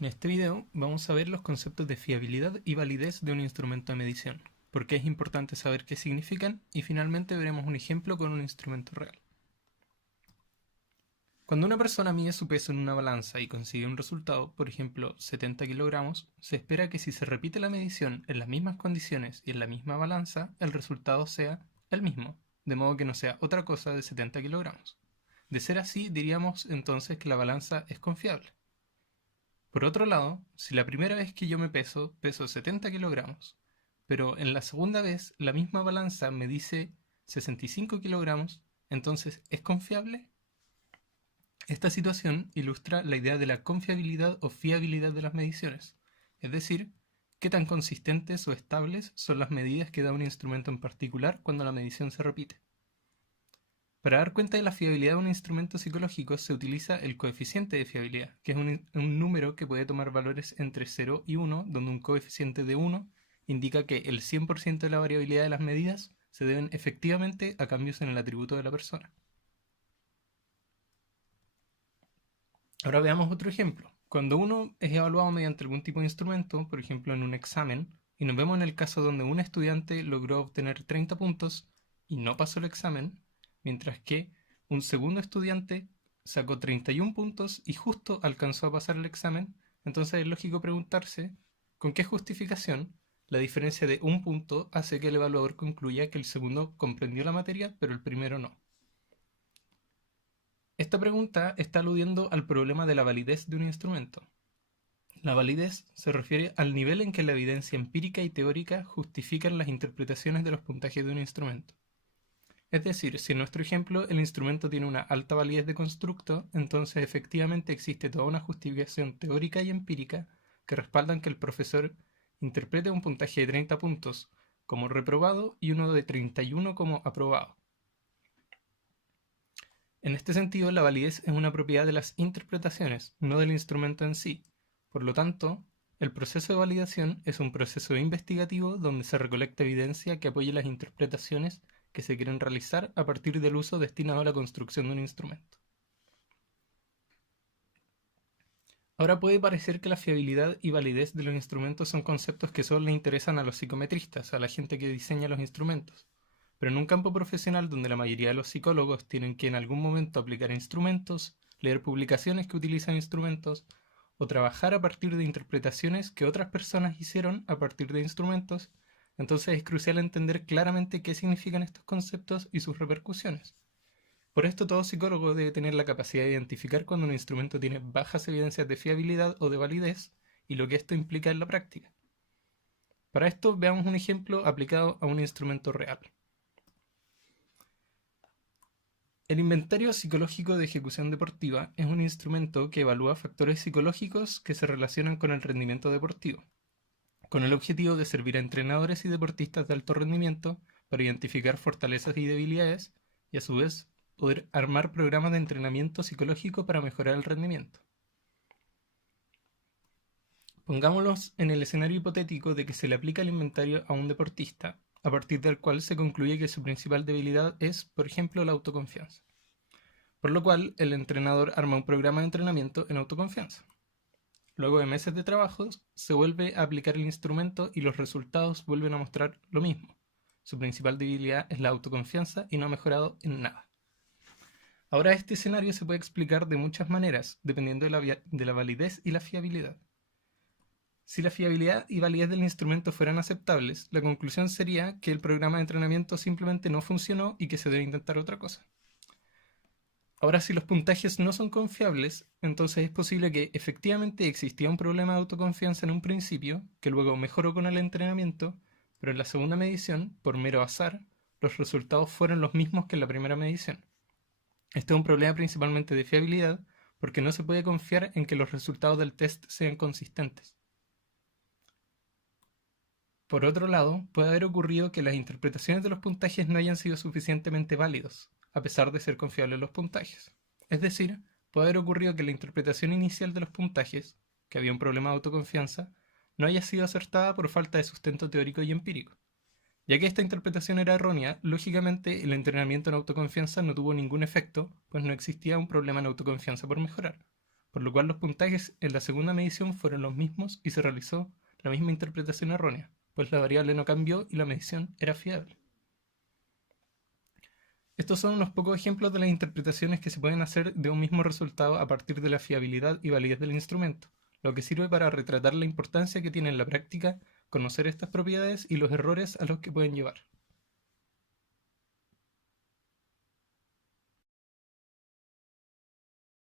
En este video vamos a ver los conceptos de fiabilidad y validez de un instrumento de medición, por qué es importante saber qué significan y finalmente veremos un ejemplo con un instrumento real. Cuando una persona mide su peso en una balanza y consigue un resultado, por ejemplo 70 kilogramos, se espera que si se repite la medición en las mismas condiciones y en la misma balanza, el resultado sea el mismo, de modo que no sea otra cosa de 70 kilogramos. De ser así, diríamos entonces que la balanza es confiable. Por otro lado, si la primera vez que yo me peso 70 kilogramos, pero en la segunda vez la misma balanza me dice 65 kilogramos, entonces ¿es confiable? Esta situación ilustra la idea de la confiabilidad o fiabilidad de las mediciones, es decir, qué tan consistentes o estables son las medidas que da un instrumento en particular cuando la medición se repite. Para dar cuenta de la fiabilidad de un instrumento psicológico se utiliza el coeficiente de fiabilidad, que es un número que puede tomar valores entre 0 y 1, donde un coeficiente de 1 indica que el 100% de la variabilidad de las medidas se deben efectivamente a cambios en el atributo de la persona. Ahora veamos otro ejemplo. Cuando uno es evaluado mediante algún tipo de instrumento, por ejemplo en un examen, y nos vemos en el caso donde un estudiante logró obtener 30 puntos y no pasó el examen, mientras que un segundo estudiante sacó 31 puntos y justo alcanzó a pasar el examen, entonces es lógico preguntarse con qué justificación la diferencia de un punto hace que el evaluador concluya que el segundo comprendió la materia, pero el primero no. Esta pregunta está aludiendo al problema de la validez de un instrumento. La validez se refiere al nivel en que la evidencia empírica y teórica justifican las interpretaciones de los puntajes de un instrumento. Es decir, si en nuestro ejemplo el instrumento tiene una alta validez de constructo, entonces efectivamente existe toda una justificación teórica y empírica que respaldan que el profesor interprete un puntaje de 30 puntos como reprobado y uno de 31 como aprobado. En este sentido, la validez es una propiedad de las interpretaciones, no del instrumento en sí. Por lo tanto, el proceso de validación es un proceso investigativo donde se recolecta evidencia que apoye las interpretaciones que se quieren realizar a partir del uso destinado a la construcción de un instrumento. Ahora puede parecer que la fiabilidad y validez de los instrumentos son conceptos que solo le interesan a los psicometristas, a la gente que diseña los instrumentos. Pero en un campo profesional donde la mayoría de los psicólogos tienen que en algún momento aplicar instrumentos, leer publicaciones que utilizan instrumentos, o trabajar a partir de interpretaciones que otras personas hicieron a partir de instrumentos, entonces es crucial entender claramente qué significan estos conceptos y sus repercusiones. Por esto todo psicólogo debe tener la capacidad de identificar cuando un instrumento tiene bajas evidencias de fiabilidad o de validez y lo que esto implica en la práctica. Para esto veamos un ejemplo aplicado a un instrumento real. El inventario psicológico de ejecución deportiva es un instrumento que evalúa factores psicológicos que se relacionan con el rendimiento deportivo, con el objetivo de servir a entrenadores y deportistas de alto rendimiento para identificar fortalezas y debilidades y a su vez poder armar programas de entrenamiento psicológico para mejorar el rendimiento. Pongámonos en el escenario hipotético de que se le aplica el inventario a un deportista, a partir del cual se concluye que su principal debilidad es, por ejemplo, la autoconfianza. Por lo cual, el entrenador arma un programa de entrenamiento en autoconfianza. Luego de meses de trabajo, se vuelve a aplicar el instrumento y los resultados vuelven a mostrar lo mismo. Su principal debilidad es la autoconfianza y no ha mejorado en nada. Ahora este escenario se puede explicar de muchas maneras, dependiendo de la validez y la fiabilidad. Si la fiabilidad y validez del instrumento fueran aceptables, la conclusión sería que el programa de entrenamiento simplemente no funcionó y que se debe intentar otra cosa. Ahora, si los puntajes no son confiables, entonces es posible que efectivamente existía un problema de autoconfianza en un principio, que luego mejoró con el entrenamiento, pero en la segunda medición, por mero azar, los resultados fueron los mismos que en la primera medición. Este es un problema principalmente de fiabilidad, porque no se puede confiar en que los resultados del test sean consistentes. Por otro lado, puede haber ocurrido que las interpretaciones de los puntajes no hayan sido suficientemente válidos, a pesar de ser confiables los puntajes. Es decir, puede haber ocurrido que la interpretación inicial de los puntajes, que había un problema de autoconfianza, no haya sido acertada por falta de sustento teórico y empírico. Ya que esta interpretación era errónea, lógicamente el entrenamiento en autoconfianza no tuvo ningún efecto, pues no existía un problema en autoconfianza por mejorar. por lo cual los puntajes en la segunda medición fueron los mismos y se realizó la misma interpretación errónea, pues la variable no cambió y la medición era fiable. Estos son unos pocos ejemplos de las interpretaciones que se pueden hacer de un mismo resultado a partir de la fiabilidad y validez del instrumento, lo que sirve para retratar la importancia que tiene en la práctica conocer estas propiedades y los errores a los que pueden llevar.